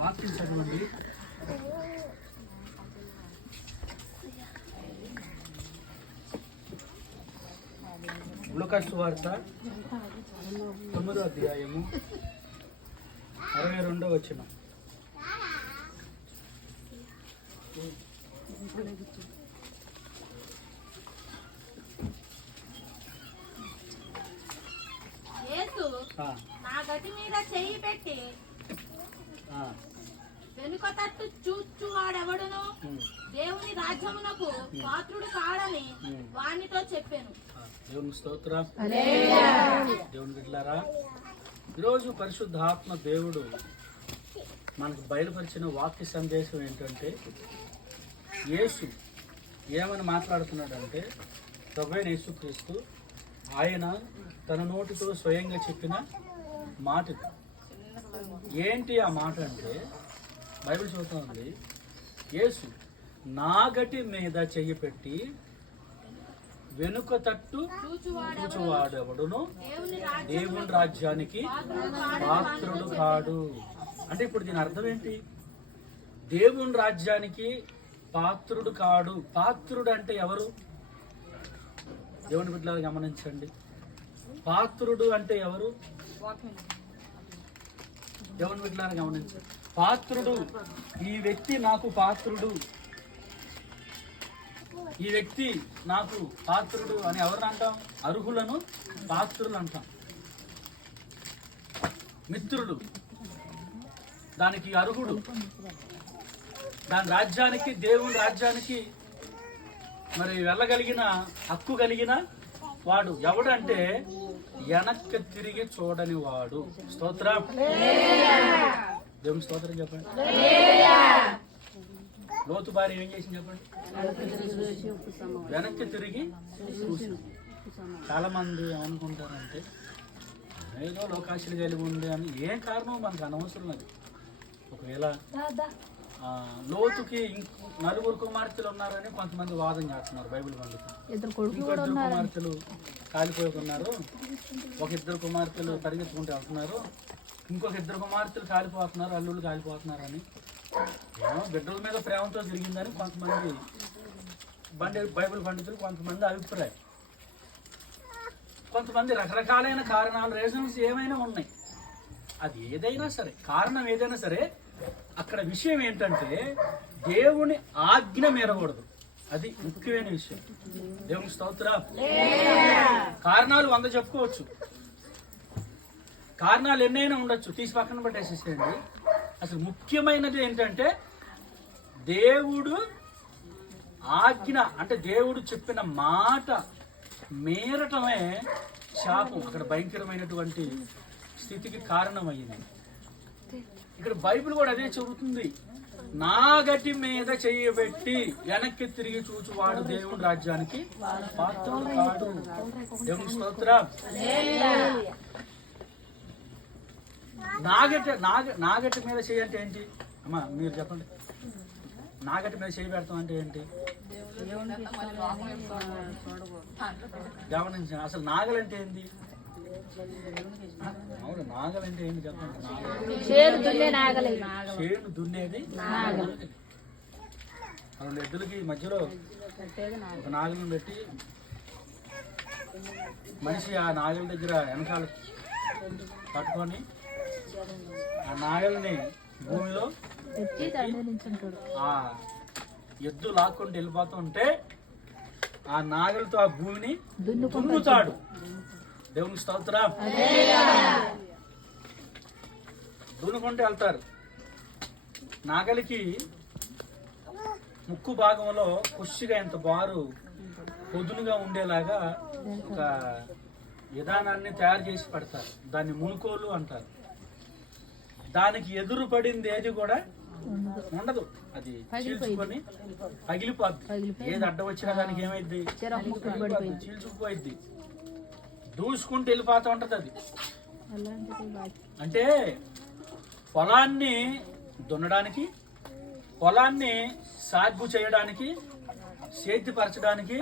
వాక్యం చదవండి. లూకా సువార్త 9వ అధ్యాయము 62వ వచనం. నా గది మీద చెయ్యి పెట్టి వెనుక తట్టు చూచువాడెవడును దేవుని రాజ్యమునకు పాత్రుడు కాడని వానితో చెప్పాను. దేవుని స్తోత్రం. దేవుని బిడ్డలారా, ఈరోజు పరిశుద్ధాత్మ దేవుడు మనకు బయలుపరిచిన వాక్య సందేశం ఏంటంటే, యేసు ఏమని మాట్లాడుతున్నాడంటే, ప్రభువైన యేసుక్రీస్తు ఆయన తన నోటితో స్వయంగా చెప్పిన మాట. ఏంటి ఆ మాట అంటే, బైబిల్ చెబుతోంది, యేసు నాగటి మీద చెయ్యి పెట్టి వెనుక తట్టు చూచువాడెవడును దేవుని రాజ్యానికి పాత్రుడు కాడు. అంటే ఇప్పుడు దీని అర్థం ఏంటి? దేవుని రాజ్యానికి పాత్రుడు కాడు. పాత్రుడు అంటే ఎవరు? దేవుని బిడ్డలారా గమనించండి, పాత్రుడు అంటే ఎవరు? దేవుని బిడ్డలారా గమనించండి, పాత్రుడు, ఈ వ్యక్తి నాకు పాత్రుడు, ఈ వ్యక్తి నాకు పాత్రుడు అని ఎవరిని అంటాం? అర్హులను పాత్రులు అంటాం. మిత్రుడు దానికి అర్హుడు, దాని రాజ్యానికి, దేవుని రాజ్యానికి మరి వెళ్ళగలిగిన హక్కు కలిగిన వాడు ఎవడంటే వెనక్కి తిరిగి చూడని వాడు. స్తోత్రం. దేవుని స్తోత్రం చెప్పండి. లోతు భార్య ఏం చేసింది చెప్పండి? వెనక్కి తిరిగి చూసి. చాలా మంది ఏమనుకుంటారంటే, ఏదో లోకాశలు కలిగి ఉంది అని. ఏం కారణం మనకు అనవసరం లేదు. ఒకవేళ లోతుకి నలుగురు కుమార్తెలు ఉన్నారని కొంతమంది వాదన చేస్తున్నారు బైబిల్ పండితులు. ఇంకో ఇద్దరు కుమార్తెలు కాలిపోతున్నారు, ఒక ఇద్దరు కుమార్తెలు పరిగెత్తుకుంటూ వెళ్తున్నారు, ఇంకొక ఇద్దరు కుమార్తెలు కాలిపోతున్నారు, అల్లుళ్ళు కాలిపోతున్నారు అని, ఏమో బిడ్డల మీద ప్రేమతో తిరిగిందని కొంతమంది బైబిల్ పండితులు, కొంతమంది అభిప్రాయం. కొంతమంది రకరకాలైన కారణాలు, రీజన్స్ ఏమైనా ఉన్నాయి. అది ఏదైనా సరే, కారణం ఏదైనా సరే, అక్కడ విషయం ఏంటంటే దేవుని ఆజ్ఞ మీరకూడదు. అది ముఖ్యమైన విషయం. దేవుని స్తోత్రం. కారణాలు 100 చెప్పుకోవచ్చు, కారణాలు ఎన్నైనా ఉండొచ్చు, తీసి పక్కన పెట్టేసేసేయండి. అసలు ముఖ్యమైనది ఏంటంటే దేవుడు ఆజ్ఞ, అంటే దేవుడు చెప్పిన మాట మీరటమే శాపం, అక్కడ భయంకరమైనటువంటి స్థితికి కారణమయ్యింది. ఇక్కడ బైబిల్ కూడా అదే చెబుతుంది, నాగటి మీద చెయ్యబెట్టి వెనక్కి తిరిగి చూచువాడు దేవుని రాజ్యానికి పాత్రుడు కాడు. దేవుని స్తోత్రం. నాగటి మీద చెయ్యి అంటే ఏంటి? అమ్మా మీరు చెప్పండి. నాగటి మీద చెయ్యి పెడతాం అంటే ఏంటి? గమనించండి, అసలు నాగలంటే ఏంటి? అవును, నాగలంటే ఏంటి చెప్పండి. చేను దున్నేది. రెండు ఎద్దులకి మధ్యలో ఒక నాగలిని పెట్టి మనిషి ఆ నాగలి దగ్గర వెనకాల పట్టుకొని ఆ నాగల్ని భూమిలో ఆ ఎద్దు లాక్కుంటూ వెళ్ళిపోతూ ఉంటే ఆ నాగలితో ఆ భూమిని దున్నుతాడు. దేవుని స్తోత్రం. దున్నుకుంటూ వెళ్తారు. నాగలికి ముక్కు భాగంలో పుష్టిగా ఎంత బారు పొదునుగా ఉండేలాగా ఒక విధానాన్ని తయారు చేసి పడతారు. దాన్ని మునుకోలు అంటారు. దానికి ఎదురు పడింది ఏది కూడా ఉండదు, అది చీల్చుకొని పగిలిపోద్ది. ఏది అడ్డం వచ్చినా దానికి ఏమైద్ది? చీల్చుకుపోయిద్ది, దూసుకుంటూ వెళ్ళిపోతూ ఉంటది. అది అంటే పొలాన్ని దున్నడానికి, పొలాన్ని సాగు చేయడానికి, సేద్యపరచడానికి,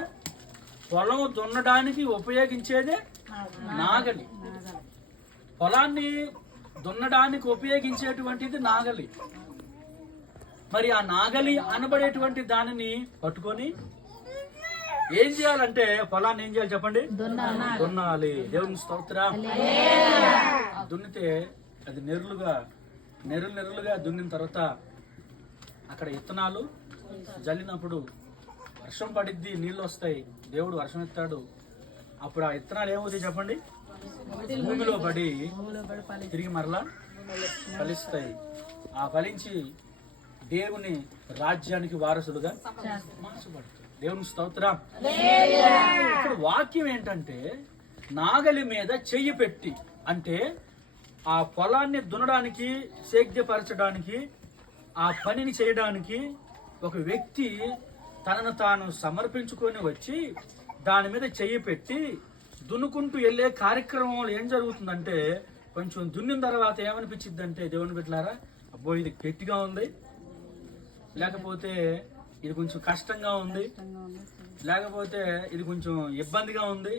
పొలం దున్నడానికి ఉపయోగించేదే నాగలి. పొలాన్ని దున్నడానికి ఉపయోగించేటువంటిది నాగలి. మరి ఆ నాగలి అనబడేటువంటి దానిని పట్టుకొని ఏం చేయాలంటే పొలాన్ని ఏం చేయాలి చెప్పండి? దున్నాలి. దేవుని స్తోత్రం. దున్నితే అది నెర్రులుగా దున్నిన తర్వాత అక్కడ విత్తనాలు జల్లినప్పుడు వర్షం పడిద్ది, నీళ్ళు వస్తాయి, దేవుడు వర్షం ఇస్తాడు. అప్పుడు ఆ విత్తనాలు ఏమవుతాయి చెప్పండి? భూమిలో పడి తిరిగి మరలా ఫలిస్తాయి. ఆ ఫలించి దేవుని రాజ్యానికి వారసులుగా మార్చబడతారు. దేవుని స్తోత్రం. ఇప్పుడు వాక్యం ఏంటంటే నాగలి మీద చెయ్యి పెట్టి, అంటే ఆ పొలాన్ని దున్నడానికి, సేద్యపరచడానికి, ఆ పనిని చేయడానికి ఒక వ్యక్తి తనను తాను సమర్పించుకొని వచ్చి దాని మీద చెయ్యి పెట్టి దున్నుకుంటూ వెళ్ళే కార్యక్రమంలో ఏం జరుగుతుందంటే, కొంచెం దున్నిన తర్వాత ఏమనిపించింది అంటే, దేవుని బిడ్డలారా, అబ్బో ఇది గట్టిగా ఉంది, లేకపోతే ఇది కొంచెం కష్టంగా ఉంది, లేకపోతే ఇది కొంచెం ఇబ్బందిగా ఉంది,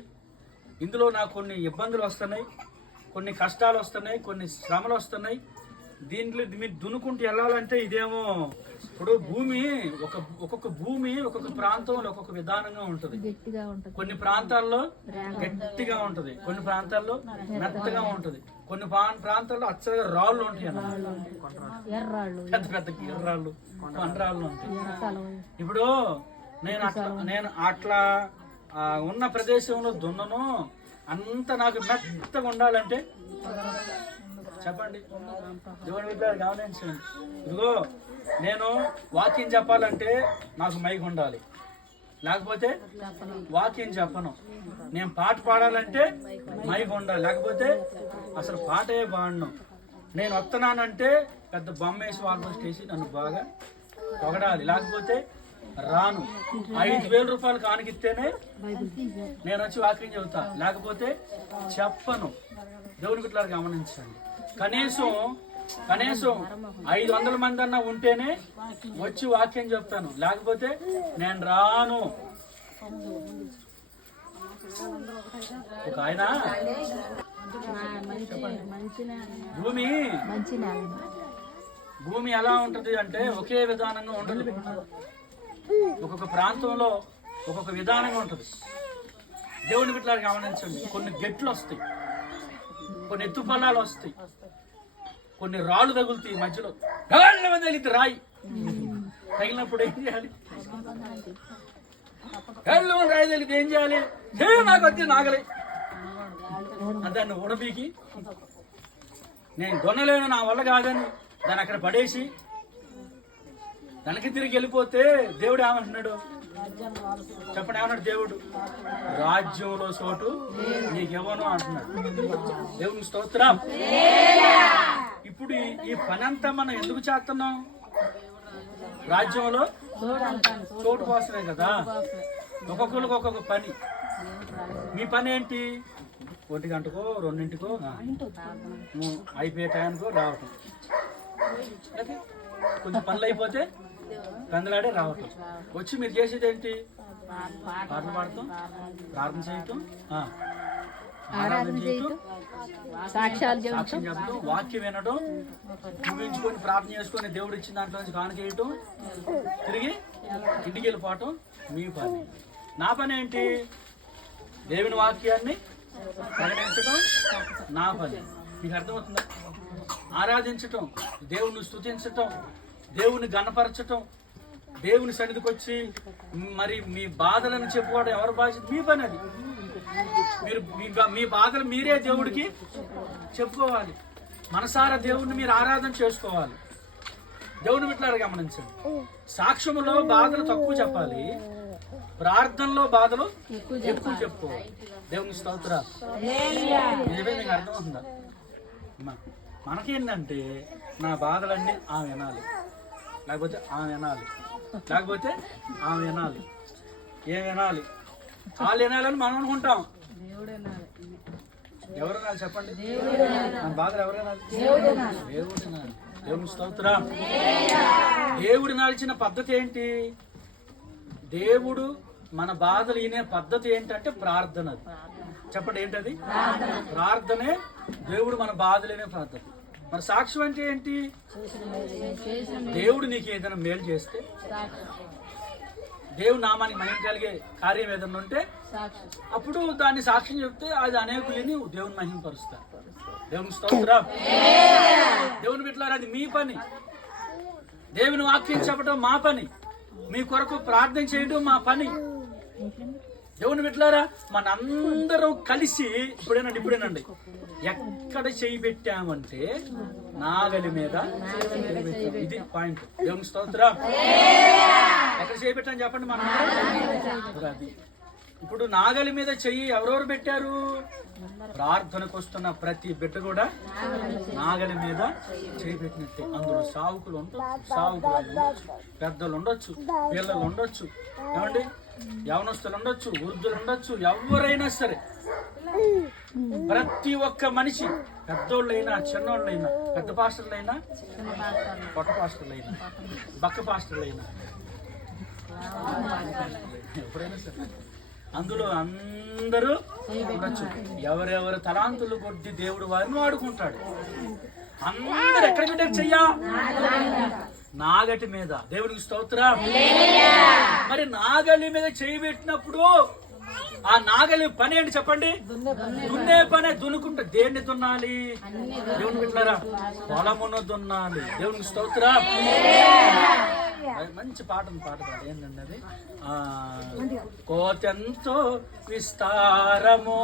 ఇందులో నాకు కొన్ని ఇబ్బందులు వస్తున్నాయి, కొన్ని కష్టాలు వస్తున్నాయి, కొన్ని శ్రమలు వస్తున్నాయి, దీంట్లో మీరు దున్నుకుంటూ వెళ్ళాలంటే ఇదేమో. ఇప్పుడు భూమి ఒక్కొక్క భూమి ఒక్కొక్క ప్రాంతంలో ఒక్కొక్క విధానంగా ఉంటుంది. కొన్ని ప్రాంతాల్లో గట్టిగా ఉంటది, కొన్ని ప్రాంతాల్లో మెత్తగా ఉంటది, కొన్ని ప్రాంతాల్లో అచ్చగా రాళ్ళు ఉంటాయి అన్నమాట, పెద్ద పెద్ద ఎర్రాళ్ళు, కొండరాళ్ళు ఉంటాయి. ఇప్పుడు నేను అట్లా ఉన్న ప్రదేశంలో దున్నను, అంత నాకు మెత్తగా ఉండాలంటే చెప్పండి, దేవుని విద్యార్థి గమనించండి. ఇదిగో నేను వాక్యం చెప్పాలంటే నాకు మైక్ ఉండాలి, లేకపోతే వాక్యం చెప్పను. నేను పాట పాడాలంటే మైక్ ఉండాలి, లేకపోతే అసలు పాటే పాడను. నేను వస్తున్నానంటే పెద్ద బొమ్మేసి ఆల్మోస్ట్ వేసి నన్ను బాగా పొగడాలి, లేకపోతే రాను. 5,000 రూపాయలు కానికిస్తేనే నేను వచ్చి వాక్యం చెబుతా, లేకపోతే చెప్పను. దేవుని బిడ్డలారా గమనించండి. కనీసం 500 మంది అన్నా ఉంటేనే వచ్చి వాక్యం చెప్తాను, లేకపోతే నేను రాను. ఒక ఆయన భూమి ఎలా ఉంటది అంటే ఒకే విధానంగా ఉంటుంది. ఒక్కొక్క ప్రాంతంలో ఒక్కొక్క విధానంగా ఉంటుంది. దేవుని బిడ్డలారా గమనించండి. కొన్ని గెట్లు వస్తాయి, కొన్ని ఎత్తు పొలాలు వస్తాయి, కొన్ని రాళ్ళు తగులుతాయి, మధ్యలో తగిలితే రాయి తగిలినప్పుడు ఏం చేయాలి? రాయి తగిలితే ఏం చేయాలి? నాకు వచ్చి నాగలే దాన్ని ఉడబీకి, నేను దొన్నలేను, నా వల్ల కాదని దాన్ని అక్కడ పడేసి దానికి తిరిగి వెళ్ళిపోతే దేవుడు ఏమంటున్నాడు చెప్పండి? ఏమన్నాడు దేవుడు? రాజ్యంలో చోటు నీకెవను అంటున్నాడు. దేవుని స్తోత్రం. ఇప్పుడు ఈ పని అంతా మనం ఎందుకు చేస్తున్నాం? రాజ్యంలో చోటు కోసమే కదా. ఒక్కొక్కరికి ఒక్కొక్క పని. మీ పని ఏంటి? 1 గంటకో 2 అయిపోయే టైంకో రావటం, కొంచెం పనులు అయిపోతే కందలాడే రావటం. వచ్చి మీరు చేసేది ఏంటి? పాటలు పాడటం, ప్రార్థన చేయటం, ఆరాధన చేయటం, సాక్ష్యం చెప్పడం, వాక్యం వినడం, ముగించుకొని ప్రార్థన చేసుకొని దేవుడు ఇచ్చిన దాంట్లో నుంచి కానుకేయటం, తిరిగి ఇంటికి వెళ్ళిపోవటం మీ పని. నా పని ఏంటి? దేవుని వాక్యాన్ని ప్రకటించడం నా పని. మీకు అర్థమవుతుందా? ఆరాధించటం, దేవుని స్తుతించటం, దేవుని గణపరచటం, దేవుని సన్నిధికి వచ్చి మరి మీ బాధలను చెప్పుకోవడం ఎవరి బాధ్యత? మీ పని అది. మీరు మీ బాధలు మీరే దేవుడికి చెప్పుకోవాలి. మనసారా దేవుడిని మీరు ఆరాధన చేసుకోవాలి. దేవుని బిడ్డలారా గమనించండి. సాక్ష్యములో బాధలు తక్కువ చెప్పాలి, ప్రార్థనలో బాధలు ఎక్కువ చెప్పుకోవాలి. దేవుని స్తోత్రాలు. నిజమే, మీకు అర్థమవుతుందా? మనకేంటంటే నా బాధలన్నీ ఆమె వినాలి, లేకపోతే ఆమె వినాలి, లేకపోతే ఆమె వినాలి, ఏం వినాలి? వాళ్ళు వినాలని మనం అనుకుంటాం. ఎవరు వినాలి చెప్పండి? మన బాధలు ఎవరు వినాలి? దేవుడు వినాలి. దేవుని స్తోత్రం. దేవుడు నడిచిన పద్ధతి ఏంటి? దేవుడు మన బాధలు వినే పద్ధతి ఏంటంటే ప్రార్థన. చెప్పండి ఏంటది? ప్రార్థనే దేవుడు మన బాధలు వినే పద్ధతి. మరి సాక్ష్యం అంటే ఏంటి? దేవుడు నీకు ఏదైనా మేలు చేస్తే, దేవుడు నామానికి మహిమ కలిగే కార్యం ఏదైనా ఉంటే అప్పుడు దాన్ని సాక్ష్యం చెప్తే అది అనేకులని దేవుని మహిమపరుస్తారు. దేవుని స్తోత్రం. దేవుని బిడ్డలారా, అది మీ పని. దేవుని వాక్యం చెప్పడం మా పని, మీ కొరకు ప్రార్థన చేయడం మా పని. దేవుని బిడ్డలారా, మనందరం కలిసి ఇప్పుడేనండి ఎక్కడ చేయి పెట్టామంటే నాగలి మీద. ఇది పాయింట్. దేవుని స్తోత్రం. ఎక్కడ చేయి పెట్టామని చెప్పండి. మనం అది ఇప్పుడు నాగలి మీద చెయ్యి ఎవరెవరు పెట్టారు? ప్రార్థనకు వస్తున్న ప్రతి బిడ్డ కూడా నాగలి మీద చేయి పెట్టినట్టే. అందులో సావుకులు ఉండొచ్చు, పెద్దలు ఉండొచ్చు, పిల్లలు ఉండొచ్చు, ఏమండి యవనస్తులు ఉండొచ్చు, వృద్ధులు ఉండొచ్చు, ఎవరైనా సరే ప్రతి ఒక్క మనిషి, పెద్దోళ్ళైనా చిన్నోళ్ళైనా, పెద్ద పాస్టర్లైనా పొట్ట పాస్టర్లైనా బక్క పాస్టర్లైనా ఎప్పుడైనా సరే అందులో అందరూ ఉండొచ్చు. ఎవరెవరు తలాంతులు కొద్ది దేవుడు వారిని వాడుకుంటాడు. అందరు ఎక్కడ పెట్టారు చెయ్యా? నాగటి మీద. దేవుడికి స్తోత్రం. మరి నాగలి మీద చేయి పెట్టినప్పుడు ఆ నాగలి పని ఏంటి చెప్పండి? దున్నే పనే. దున్నుకుంటే దేన్ని దున్నాలి? దేవుని బిడ్డలారా, పొలమును దున్నాలి. దేవునికి స్తోత్రం. మంచి పాటను పాడతాడు. ఏంటండి అది? కోతెంతో విస్తారమో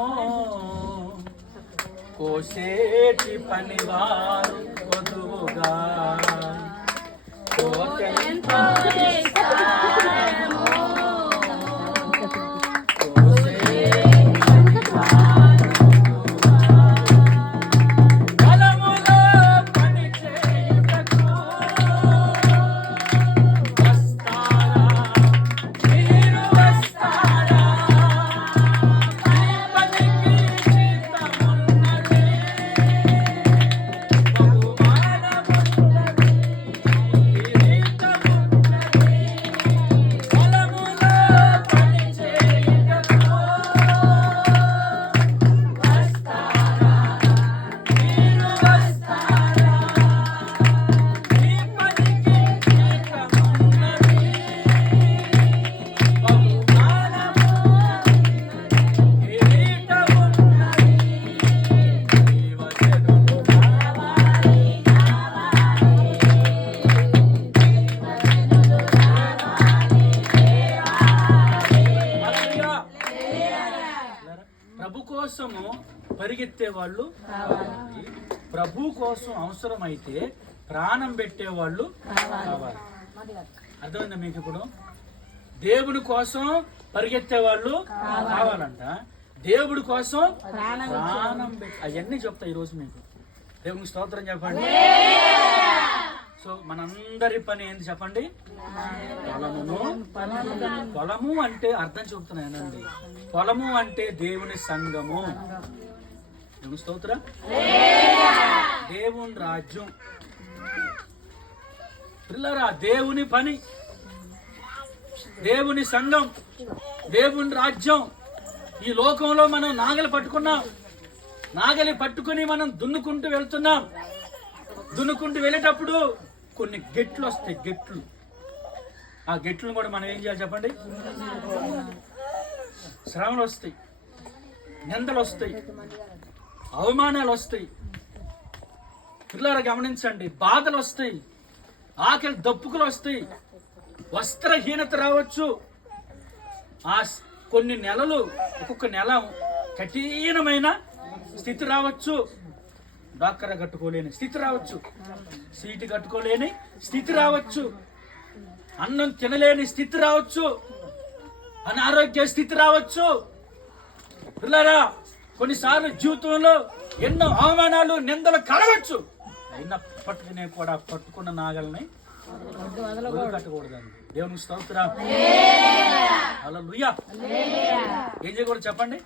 కోసేటి పనివారు కొదువుగా, కోతెంతో పరిగెత్తే వాళ్ళు, ప్రభు కోసం అవసరమైతే ప్రాణం పెట్టే వాళ్ళు కావాలి. అర్థమైందా మీకు? ఇప్పుడు దేవుడి కోసం పరిగెత్తే వాళ్ళు కావాలంట. దేవుడి కోసం ప్రాణం పెట్టి అవన్నీ చెప్తా ఈరోజు మీకు. దేవునికి స్తోత్రం చెప్పండి. సో మనందరి పని ఏంటి చెప్పండి? పొలము అంటే అర్థం చెబుతున్నానండి. పొలము అంటే దేవుని సంఘము. దేవుని స్తోత్రం. దేవుని రాజ్యం. పిల్లరా, దేవుని పని, దేవుని సంఘం, దేవుని రాజ్యం. ఈ లోకంలో మనం నాగలి పట్టుకున్నాం. నాగలి పట్టుకుని మనం దున్నుకుంటూ వెళ్తున్నాం. దున్నుకుంటూ వెళ్ళేటప్పుడు కొన్ని గెట్లు వస్తాయి. గెట్లు, ఆ గెట్లను కూడా మనం ఏం చేయాలి చెప్పండి? శ్రమలు వస్తాయి, నిందలు వస్తాయి, అవమానాలు వస్తాయి. పిల్లలు గమనించండి, బాధలు వస్తాయి, ఆకలి దప్పుకులు వస్తాయి, వస్త్రహీనత రావచ్చు. ఆ కొన్ని నెలలు, ఒక్కొక్క నెల కఠినమైన స్థితి రావచ్చు. డాక్టర్ కట్టుకోలేని స్థితి రావచ్చు, సీటు కట్టుకోలేని స్థితి రావచ్చు, అన్నం తినలేని స్థితి రావచ్చు, అనారోగ్య స్థితి రావచ్చు. పిల్లరా, కొన్నిసార్లు జీవితంలో ఎన్నో అవమానాలు, నిందలు కలగచ్చు. అయినప్పటికీ కూడా పట్టుకున్న నాగల్ని కట్టకూడదండి. దేవునికి స్తోత్రం. హల్లెలూయా. ఏం చేయకూడదు చెప్పండి?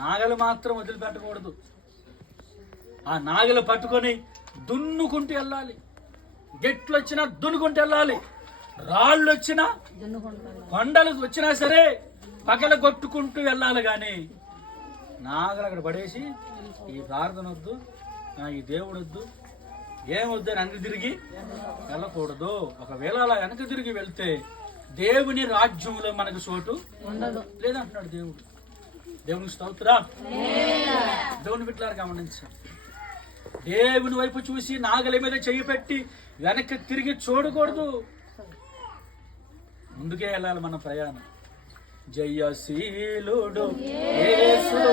నాగలు మాత్రం వదిలిపెట్టకూడదు. ఆ నాగలు పట్టుకొని దున్నుకుంటూ వెళ్ళాలి. గెట్లు వచ్చినా దున్నుకుంటూ వెళ్ళాలి. రాళ్ళు వచ్చినా, కొండలు వచ్చినా సరే పగల కొట్టుకుంటూ వెళ్ళాలి. కానీ నాగలు అక్కడ పడేసి ఈ ప్రార్థన వద్దు, ఈ దేవుడు వద్దు ఏమొద్దు అని వెనక్కి తిరిగి వెళ్ళకూడదు. ఒకవేళ అలా వెనక్కి తిరిగి వెళ్తే దేవుని రాజ్యంలో మనకు చోటు లేదంటున్నాడు దేవుడు. దేవుని స్తోత్రం. దేవుని బిడ్డలారా గమనించండి, దేవుని వైపు చూసి నాగలి మీద చెయ్యి పెట్టి వెనక్కి తిరిగి చూడకూడదు, ముందుకే వెళ్ళాలి మన ప్రయాణం. జయశీలుడు యేసును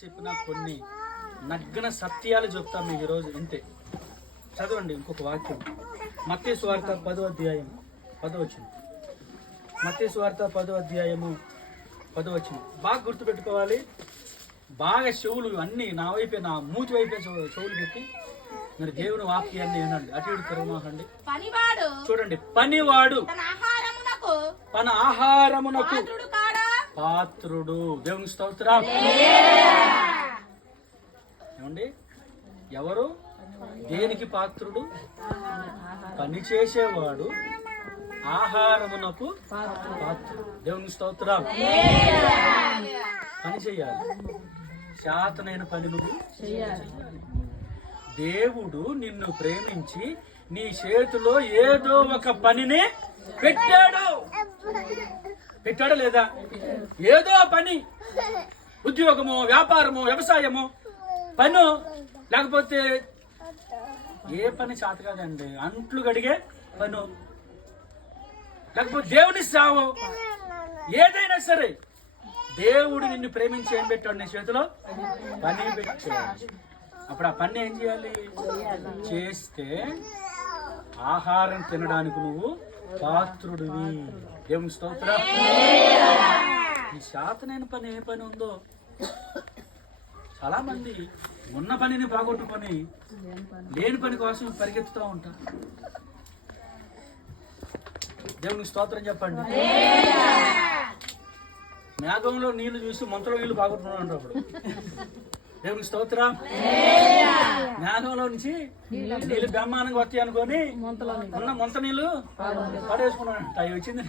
చెప్పిన కొన్ని నగ్న సత్యాలు చెప్తాం మీకు ఈరోజు. ఇంతే, చదవండి ఇంకొక వాక్యం. మత్తయి సువార్త 10వ అధ్యాయం 10వ వచనం. మత్తయి సువార్త 10వ అధ్యాయము 10వ వచనం. బాగా గుర్తుపెట్టుకోవాలి. బాగా చెవులు అన్ని నా వైపే, నా మూతి వైపే చెవులు పెట్టి మీరు దేవుని వాక్యాన్ని వినండి. అటు ఇటు తిరగమాకండి. చూడండి, పనివాడు తన ఆహారమునకు పాత్రుడు. దేవుని స్తోత్రం. ఏమండి, ఎవరు దేనికి పాత్రుడు? పని చేసేవాడు ఆహారమునకు పాత్రుడు. దేవుని స్తోత్రం. పని చెయ్యాలి, శాతనైన పని నువ్వు చెయ్యాలి. దేవుడు నిన్ను ప్రేమించి నీ చేతిలో ఏదో ఒక పనిని పెట్టాడు. పెట్టాడా లేదా? ఏదో పని, ఉద్యోగము, వ్యాపారము, వ్యవసాయము, పను, లేకపోతే ఏ పని చేత కాదండి, అంట్లు గడిగే పను, లేకపోతే దేవుని సావు, ఏదైనా సరే దేవుడు నిన్ను ప్రేమించి ఏం పెట్టాడు? నీ చేతిలో పని పెట్టాడు. అప్పుడు ఆ పని ఏం చేయాలి? చేస్తే ఆహారం తినడానికి నువ్వు పాత్రుడివి. దేవుని స్తోత్రం. ఈ శాతనైన పని ఏ పని ఉందో, చాలా మంది ఉన్న పనిని బాగొట్టుకొని లేని పని కోసం పరిగెత్తుతూ ఉంటారు. దేవునికి స్తోత్రం చెప్పండి. మేఘంలో నీళ్లు చూసి మంతలో నీళ్లు బాగొట్టుకున్నాడు అంటారు. అప్పుడు దేవునికి స్తోత్రం. మేఘంలో నుంచి నీళ్ళు బ్రహ్మాండంగా వస్తాయి అనుకొని ఉన్న ముంత నీళ్లు పడేసుకున్నాడు. అవి వచ్చింది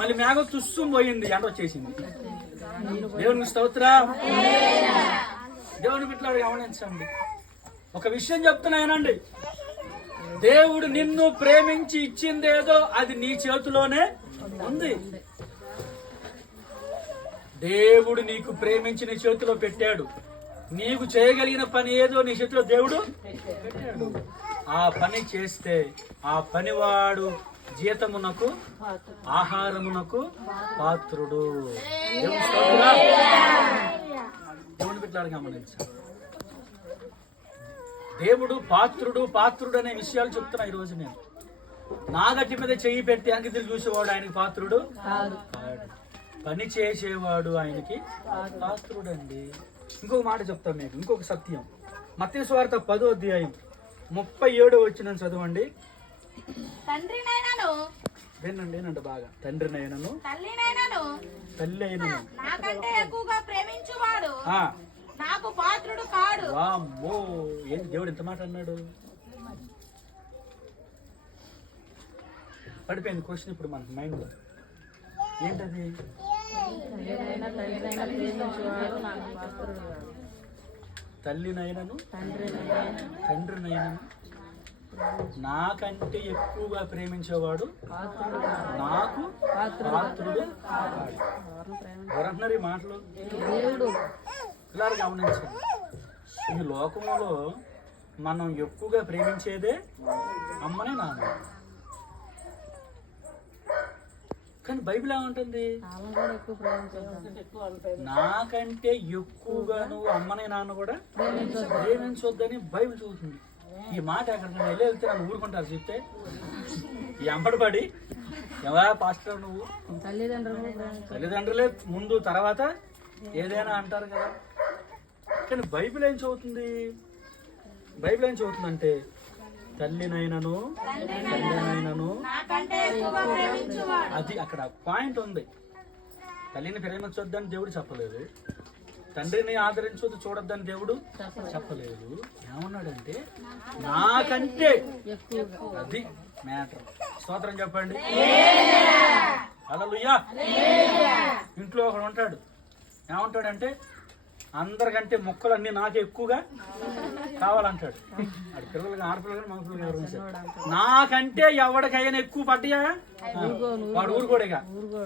మళ్ళీ మేఘం తుస్సు పోయింది, ఎండ వచ్చేసింది. దేవునికి స్తోత్రం. దేవుని బిడ్డలారా గమనించండి, ఒక విషయం చెప్తున్నానండి. దేవుడు నిన్ను ప్రేమించి ఇచ్చిందేదో అది నీ చేతిలోనే ఉంది. దేవుడు నీకు ప్రేమించి నీ చేతిలో పెట్టాడు. నీకు చేయగలిగిన పని ఏదో నీ చేతిలో దేవుడు పెట్టాడు. ఆ పని చేస్తే ఆ పనివాడు జీతమునకు ఆహారమునకు పాత్రుడు. దేవుని బిడ్డలారా గమనించాలి, దేవుడు పాత్రుడు పాత్రుడు అనే విషయాలు చెప్తున్నా ఈరోజు. నేను నా గట్టి మీద చెయ్యి పెట్టి అంకి తిరిగి చూసేవాడు ఆయనకి పాత్రుడు కాదు. పని చేసేవాడు ఆయనకి పాత్రుడు అండి. ఇంకొక మాట చెప్తాను మీకు, ఇంకొక సత్యం. మత్తయి సువార్త 10వ అధ్యాయం 37వ వచనం చదవండి. వినండి బాగా. తండ్రినైనను తల్లి అయినను నాకంటే ఎక్కువగా ప్రేమించువాడు నాకు పాత్రుడు కాడు. వామ్మో, ఏంటి దేవుడు ఎంత మాట అన్నాడు? పడిపోయింది క్వశ్చన్ ఇప్పుడు మనకు మైండ్ లో. ఏంటది? తల్లినైనను తండ్రినైనను నాకంటే ఎక్కువగా ప్రేమించేవాడు నాకు పాత్రుడు. ఎవరంటున్నారు ఈ మాటలు? ఇలా గమనించండి, ఈ లోకంలో మనం ఎక్కువగా ప్రేమించేదే అమ్మనే నాన్న. కానీ బైబిల్ ఏమంటుంది? నాకంటే ఎక్కువగా నువ్వు అమ్మని నాన్న కూడా ప్రేమించొద్దని బైబిల్ చూస్తుంది. ఈ మాట ఎక్కడికైనా వెళ్తే నన్ను ఊరుకుంటారు చెప్తే ఈ అంబడిపడి ఎవరా పాస్టర్ నువ్వు తల్లిదండ్రులే ముందు తర్వాత ఏదైనా అంటారు కదా. కానీ బైబిల్ ఏం చదువుతుంది? బైబిల్ ఏం చదువుతుందంటే తల్లినైనను తండ్రినైనను అది అక్కడ పాయింట్ ఉంది. తల్లిని ప్రేమించొద్దని దేవుడు చెప్పలేదు, తండ్రిని ఆదరించొద్దు చూడొద్దని దేవుడు చెప్పలేదు. ఏమన్నాడంటే నాకంటే అది మ్యాటర్. స్తోత్రం చెప్పండి. హల్లెలూయా. ఇంట్లో ఒకడు ఉంటాడు, ఏమంటాడంటే అందరికంటే మొక్కలన్నీ నాకే ఎక్కువగా కావాలంటాడు. అది పిల్లలు ఆడపిల్లలు కానీ మగ పిల్లలు ఎవరు నాకంటే ఎవరికైనా ఎక్కువ పడ్డాయా వాడు ఊరుకోడేగా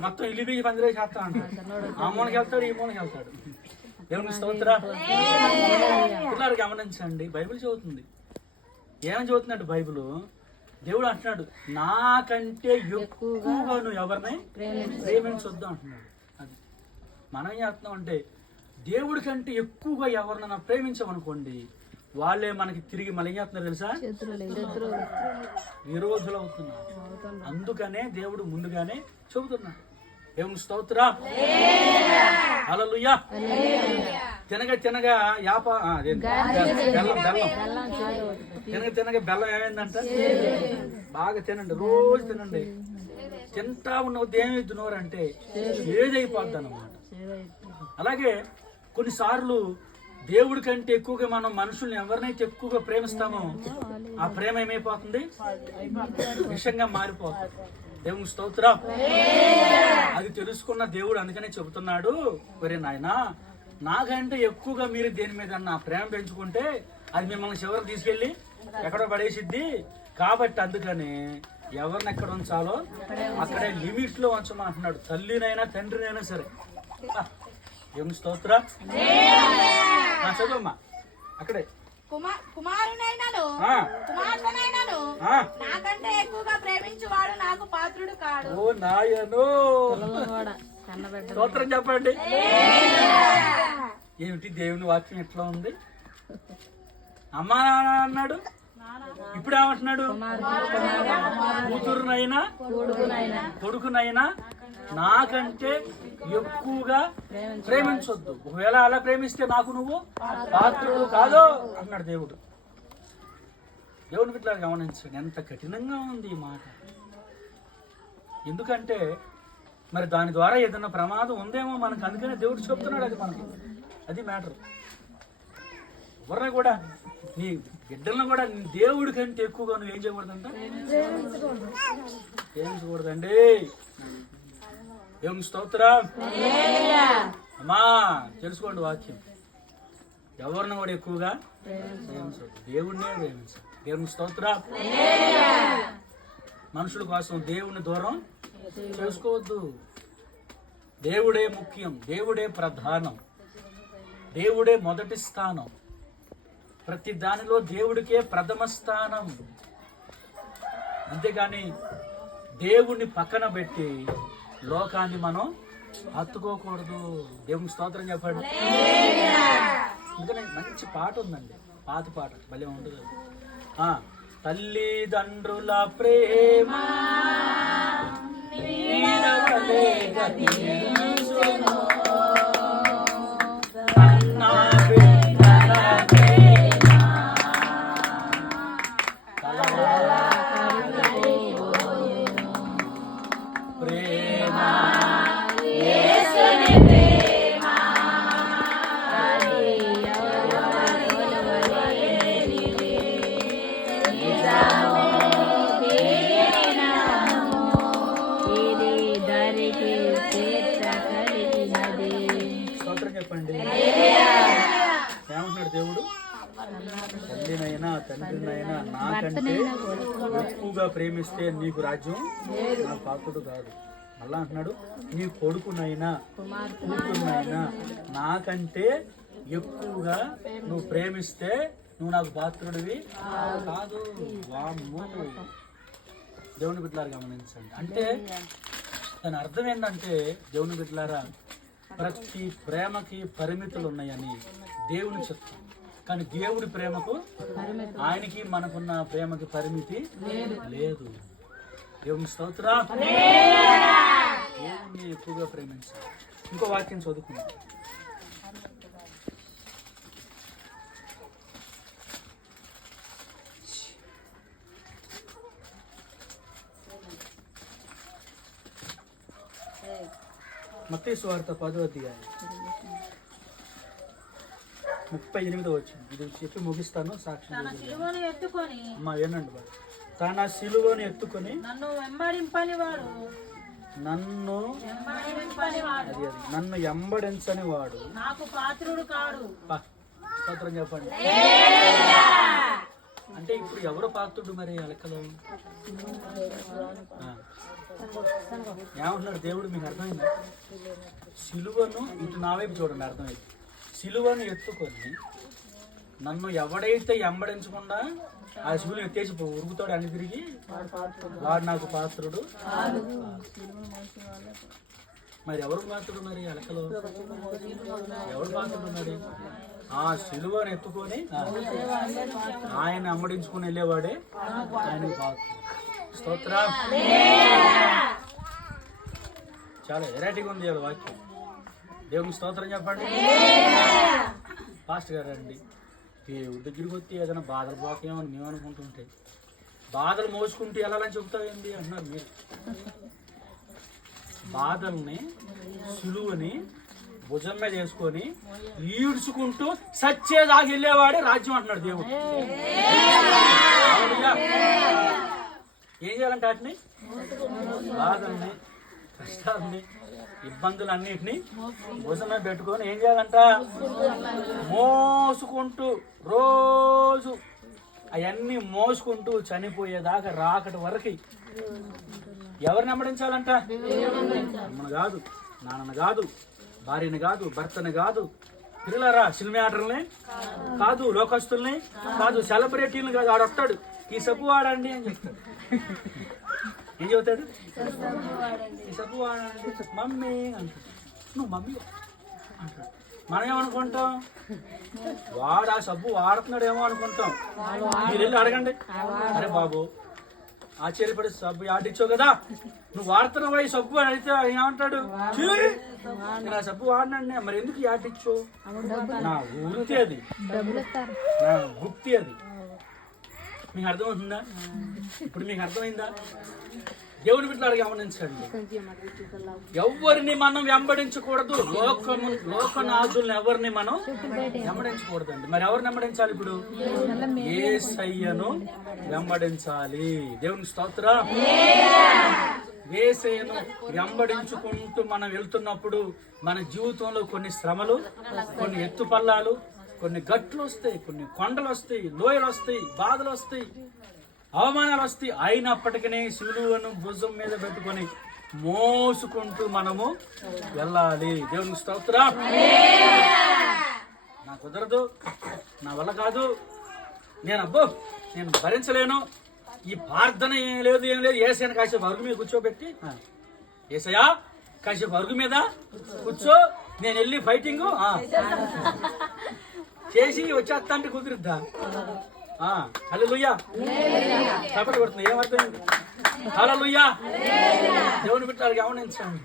మొత్తం ఇల్లు బీగి పందిరే చేస్తా అంటాడు. ఆ మూలకి వెళ్తాడు, ఈ మూలకి వెళ్తాడు. దేవుని స్తోత్ర. పిల్లలు గమనించండి, బైబిల్ చదువుతుంది. ఏమని చదువుతుందంటే బైబిల్ దేవుడు అంటున్నాడు నాకంటే ఎక్కువగా నువ్వు ఎవరిని ప్రేమించొద్దు అంటున్నాడు. అది మనం ఏం చేస్తున్నాం అంటే దేవుడి కంటే ఎక్కువగా ఎవరినైనా ప్రేమించామనుకోండి వాళ్ళే మనకి తిరిగి మళ్ళీ ఏం చేస్తున్నారు తెలుసా? విరోధులు అవుతున్నారు. అందుకనే దేవుడు ముందుగానే చెబుతున్నాడు. దేవుని స్తోత్రం. హల్లెలూయా. తినగా తినగా తినగా బెల్లం ఏమైందంట? బాగా తినండి, రోజు తినండి. తింటా ఉన్న ఏమైంది నోరంటే ఏదైపోద్ది అన్నమాట. అలాగే కొన్నిసార్లు దేవుడి కంటే ఎక్కువగా మనం మనుషుల్ని ఎవరినైతే ఎక్కువగా ప్రేమిస్తామో ఆ ప్రేమ ఏమైపోతుంది? విషంగా మారిపోతుంది. దేవుని స్తోత్రం. అది తెలుసుకున్న దేవుడు అందుకనే చెబుతున్నాడు, ఒరే నాయనా నాకంటే ఎక్కువగా మీరు దేని మీద నా ప్రేమ పెంచుకుంటే అది మిమ్మల్ని చివరికి తీసుకెళ్ళి ఎక్కడో పడేసిద్ది. కాబట్టి అందుకని ఎవరిని ఎక్కడ ఉంచాలో అక్కడే లిమిట్స్ లో ఉంచమంటున్నాడు. తల్లినైనా తండ్రినైనా సరే. దేవుని స్తోత్రం. చదువమ్మా అక్కడే. కుమారునైనను కుమార్తెనైనను నాకంటే ఎక్కువగా ప్రేమించువాడు నాకు పాత్రుడు కాడు. ఓ నాయనో. స్తోత్రం చెప్పండి. ఏమిటి దేవుని వాక్యం ఎట్లా ఉంది? అమ్మా నాన్న అన్నాడు, ఇప్పుడు ఏమంటున్నాడు? కూతురునైనా కొడుకునైనా నాకంటే ఎక్కువగా ప్రేమించొద్దు. ఒకవేళ అలా ప్రేమిస్తే నాకు నువ్వు పాత్రుడు కాదు అన్నాడు దేవుడు. దేవుని బిడ్డలా గమనించండి, ఎంత కఠినంగా ఉంది ఈ మాట. ఎందుకంటే మరి దాని ద్వారా ఏదైనా ప్రమాదం ఉందేమో మనకు, అందుకనే దేవుడు చెప్తున్నాడు. అది మనకి అది మ్యాటర్. ఎవరిని కూడా నీ బిడ్డలను కూడా దేవుడి కంటే ఎక్కువగా నువ్వు ఏం చేయకూడదంట? ప్రేమించకూడదండి. దేవుని స్తోత్రం. అమ్మా తెలుసుకోండి వాక్యం. ఎవరిని కూడా ఎక్కువగా ప్రేమించవద్దు, దేవుడినే ప్రేమించాలి. దేవుని స్తోత్రం. మనుషుల కోసం దేవుని దూరం చేసుకోవద్దు. దేవుడే ముఖ్యం, దేవుడే ప్రధానం, దేవుడే మొదటి స్థానం. ప్రతి దానిలో దేవుడికే ప్రథమ స్థానం. అంతేగాని దేవుణ్ణి పక్కన పెట్టి లోకాన్ని మనం హత్తుకోకూడదు. దేవుని స్తోత్రం చెప్పండి. అందుకని మంచి పాట ఉందండి, పాత పాట భలే ఉంటుంది. తల్లిదండ్రుల ప్రేమ ఏమంటున్నాడు దేవుడు? తల్లినైనా తండ్రినైనా నాకంటే ఎక్కువగా ప్రేమిస్తే నీకు రాజ్యం నాకు పాత్రుడు కాదు. మళ్ళా అంటున్నాడు నీ కొడుకునైనా కూతురునైనా నాకంటే ఎక్కువగా నువ్వు ప్రేమిస్తే నువ్వు నాకు పాత్రుడివి కాదు. వామ్మో. దేవుని బిడ్డలారు గమనించండి. అంటే దాని అర్థం ఏంటంటే దేవుని బిడ్డలారా, ప్రతి ప్రేమకి పరిమితులు ఉన్నాయని దేవుని చెప్తాం. కానీ దేవుడి ప్రేమకు, ఆయనకి మనకున్న ప్రేమకి పరిమితి లేదు. దేవుని స్తోత్రం. దేవుణ్ణి ఎక్కువగా ప్రేమించాలి. ఇంకో వాక్యం చదువుకుందాం. మత్తయి సువార్త 10వ అధ్యాయం 38వ వచనం. ఇది చెప్పి ముగిస్తాను. సాక్షి అమ్మా ఏనండి బాబు. తన సిలువను ఎత్తుకొని నన్ను ఎంబడించని వాడు నాకు పాత్రుడు కాడు. పాత్రం చెప్పండి. అంటే ఇప్పుడు ఎవరు పాత్రుడు మరి ఆ లెక్కలో? ఏమంటున్నాడు దేవుడు? మీకు అర్థమైంది? సిలువను ఇటు నా వైపు చూడండి, అర్థమైంది. సిలువను ఎత్తుకొని నన్ను ఎవడైతే ఎంబడించకుండా ఆ శివుని ఎత్తేసి ఉరుగుతాడు అని తిరిగి వాడు నాకు పాత్రుడు. మరి ఎవరు పాత్రుడు మరి ఆ లెక్కలో? ఎవరు పాత్రుడు మరి? ఆ సిలువను ఎత్తుకొని ఆయన అమ్మడించుకుని వెళ్ళేవాడే ఆయన పాత్రుడు. స్తోత్రం. చాలా వెరైటీగా ఉంది వాక్యం. దేవునికి స్తోత్రం చెప్పండి. పాస్టర్ గారు అండి, దేవుడి దగ్గరికి వస్తే ఏదైనా బాధలు పోతాయేమని మేము అనుకుంటుంటే బాధలు మోసుకుంటూ వెళ్ళాలని చెబుతాయండి అన్నారు మీరు. బాధల్ని సులువుని భుజం మీద వేసుకొని ఈడ్చుకుంటూ సచ్చేదాకా వెళ్ళేవాడే రాజ్యం అంటున్నాడు దేవుడు. ఏం చేయాలంటే వాటిని, బాధల్ని, కష్టాలని, ఇబ్బందులన్నిటినీ భుజం మీద పెట్టుకొని ఏం చేయాలంట? మోసుకుంటూ రోజు అవన్నీ మోసుకుంటూ చనిపోయేదాకా రాకటి వరకు ఎవరిని వెంబడించాలంట? అమ్మను కాదు, నాన్నను కాదు, భార్యని కాదు, భర్తని కాదు, పిల్లలారా సినిమా ఆటర్ని కాదు, లోకస్తుల్ని కాదు, సెలబ్రిటీలను కాదు. ఆడొస్తాడు, ఈ సబ్బు వాడండి అని చెప్తాడు. ఏం చెబుతాడు? ఈ సబ్బు వాడండి మమ్మీ అంటాడు. నువ్వు మమ్మీ అంటాడు. మనం ఏమనుకుంటాం? వాడు ఆ సబ్బు వాడుతున్నాడేమో అనుకుంటాం. మీరు వెళ్ళి అడగండి, అరే బాబు ఆశ్చర్యపడి సబ్బు ఆడిచ్చావు కదా, నువ్వు వాడుతున్నావా ఈ సబ్బు అని అడిగితే ఏమంటాడు? నేను ఆ సబ్బు వాడినండి. మరి ఎందుకు ఆడిచ్చు? నా వృత్తి అది, నా గుప్తి అది. మీకు అర్థమవుతుందా? ఇప్పుడు మీకు అర్థమైందా? దేవుని బిడ్డలు గమనించండి, ఎవరిని మనం వెంబడించకూడదు. లోకనాథుల్ని ఎవరిని మనం వెంబడించకూడదండి. మరి ఎవరిని వెంబడించాలి? ఇప్పుడు యేసయ్యను వెంబడించాలి. దేవునికి స్తోత్రం. యేసయ్యను వెంబడించుకుంటూ మనం వెళ్తున్నప్పుడు మన జీవితంలో కొన్ని శ్రమలు, కొన్ని ఎత్తుపల్లాలు, కొన్ని గట్లు వస్తాయి, కొన్ని కొండలు వస్తాయి, లోయలు వస్తాయి, బాధలు వస్తాయి, అవమానాలు వస్తాయి. అయినప్పటికీ సిలువను భుజం మీద పెట్టుకొని మోసుకుంటూ మనము వెళ్ళాలి. దేవునికి స్తోత్రం. నాకు కుదరదు, నా వల్ల కాదు, నేను భరించలేను, ఈ ప్రార్థన ఏం లేదు ఏసయ్యను కాసేపు అరుగు మీద కూర్చోబెట్టి, ఏసయ్యా కాసేపు అరుగు మీద కూర్చో, నేను వెళ్ళి ఫైటింగ్ చేసి వచ్చేస్తా అంటే కుదిరిద్దా? హల్లెలూయా. కాబట్టి కొడుతుంది ఏమర్థం? హల్లెలూయా. దేవుని బిడ్డలు గమనించండి,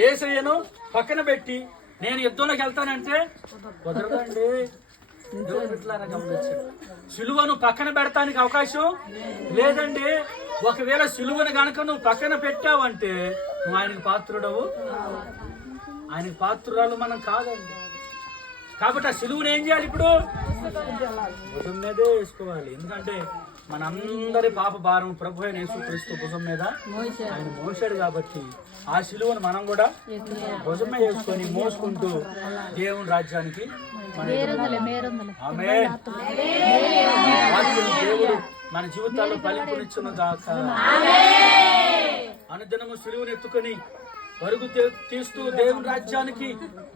యేసయ్యను పక్కన పెట్టి నేను యుద్ధంలోకి వెళ్తానంటే కుదరదండి. దేవుని బిడ్డలారా గమనించండి, సిలువను పక్కన పెడతానికి అవకాశం లేదండి. ఒకవేళ సిలువను గనక నువ్వు పక్కన పెట్టావంటే నువ్వు ఆయనకు పాత్రుడవు, ఆయనకు పాత్రురాలు మనం కాదండి. కాబట్టి ఆ సిలువను ఏం చేయాలి? ఇప్పుడు భుజం మీదే వేసుకోవాలి. ఎందుకంటే మనందరి పాప భారం ప్రభు అయిన యేసుక్రీస్తు భుజం మీద ఆయన మోసాడు. కాబట్టి ఆ సిలువను మనం కూడా భుజం మీద వేసుకొని మోసుకుంటూ దేవుని రాజ్యానికి దేవుడు మన జీవితాల్లో ఫలింపునిచ్చును గాక. అనుదినము సిలువను ఎత్తుకొని పరుగు తీస్తూ దేవుని రాజ్యానికి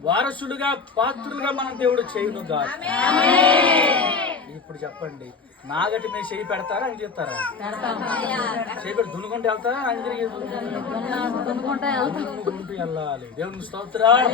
వారసుడుగా, పాత్రులుగా మన దేవుడు చేయును గాక. ఇప్పుడు చెప్పండి, నాగటి మీద చేయి పెడతారా అని చెప్తారా? చేయి పెట్టి దున్నుకుంటూ వెళ్తారా? అని తిరిగి దున్నుకుంటూ వెళ్ళాలి. దేవుని స్తోత్రం.